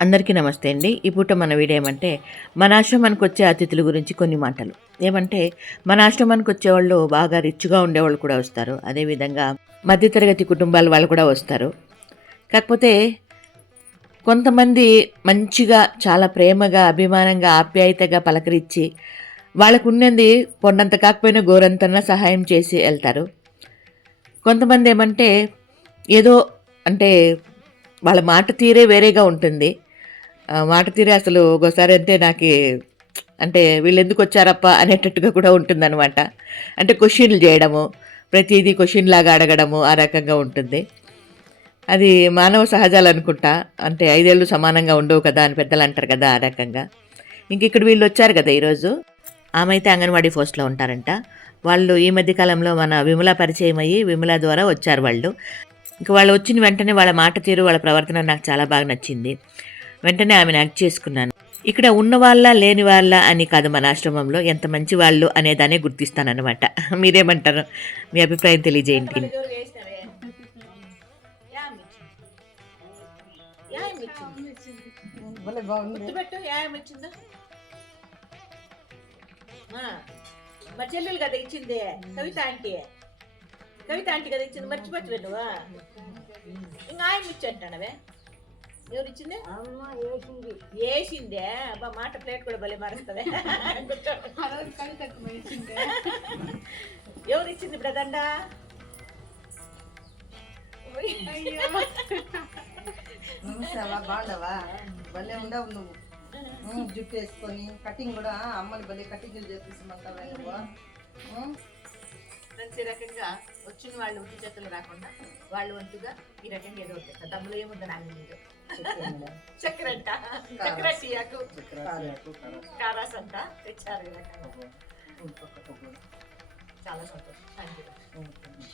అందరికీ నమస్తే అండి. ఈ పూట మన వీడియో ఏమంటే మన ఆశ్రమానికి వచ్చే అతిథుల గురించి కొన్ని మాటలు. ఏమంటే మన ఆశ్రమానికి వచ్చేవాళ్ళు బాగా రిచ్గా ఉండేవాళ్ళు కూడా వస్తారు. అదేవిధంగా మధ్యతరగతి కుటుంబాల వాళ్ళు కూడా వస్తారు. కాకపోతే కొంతమంది మంచిగా చాలా ప్రేమగా అభిమానంగా ఆప్యాయతగా పలకరించి వాళ్ళకు ఉన్నది కొండంత కాకపోయినా గోరంతన్నా సహాయం చేసి వెళ్తారు. కొంతమంది ఏమంటే ఏదో అంటే వాళ్ళ మాట తీరే వేరేగా ఉంటుంది. మాట తీరే అసలు ఒకసారి అంటే నాకు అంటే వీళ్ళు ఎందుకు వచ్చారప్ప అనేటట్టుగా కూడా ఉంటుందన్నమాట. అంటే క్వశ్చన్లు చేయడము ప్రతిదీ క్వశ్చన్ లాగా అడగడము ఆ రకంగా ఉంటుంది. అది మానవ సహజాలు అనుకుంటా. అంటే ఐదేళ్ళు సమానంగా ఉండవు కదా అని పెద్దలు అంటారు కదా ఆ రకంగా. ఇంక ఇక్కడ వీళ్ళు వచ్చారు కదా ఈరోజు. ఆమె అయితే అంగన్వాడీ పోస్ట్లో ఉంటారంట. వాళ్ళు ఈ మధ్యకాలంలో మన విమల పరిచయం అయ్యి విమల ద్వారా వచ్చారు వాళ్ళు. ఇంక వాళ్ళు వచ్చిన వెంటనే వాళ్ళ మాట తీరు వాళ్ళ ప్రవర్తన నాకు చాలా బాగా నచ్చింది. వెంటనే ఆమెను యాక్ట్ చేసుకున్నాను. ఇక్కడ ఉన్న వాళ్ళ లేని వాళ్ళ అని కాదు మన ఆశ్రమంలో ఎంత మంచి వాళ్ళు అనేదానే గుర్తిస్తానన్నమాట. మీరేమంటారు? మీ అభిప్రాయం తెలియజేయండి. మా చెల్లెలు కదా ఇచ్చింది. కవిత ఆంటీ. కవిత ఆంటీ కదా ఇచ్చింది. ఇంకా ఆయన ఇచ్చంటానవే ఎవరు ఇచ్చింది అమ్మ వేసింది వేసిందే అబ్బా మాట ప్లేట్ కూడా భలే మారుస్తుంది. ఎవరు ఇచ్చింది ఇప్పుడు దండ బాగుండవా భలే ఉండవు నువ్వు. జుట్టు వేసుకొని కటింగ్ కూడా అమ్మని భలే కటింగ్లు చేపిస్తామంటావా నువ్వు? రకంగా వచ్చిన వాళ్ళు ఉట్టి చేతులు రాకుండా వాళ్ళు వంతుగా ఈ రకంగా ఏదో ఒకటి తెస్తారు. దమ్ములో ఏముంది నాకు తెలియదు చెప్పాను మేడం. చక్కెర అంట చక్కెర టీయాకు కాదు. కారాస్ అంట తెచ్చారు ఈ రకంగా ఉమ్, పక్క పక్క. చాలా సంతోషం థ్యాంక్ యూ ఉమ్, ఉమ్.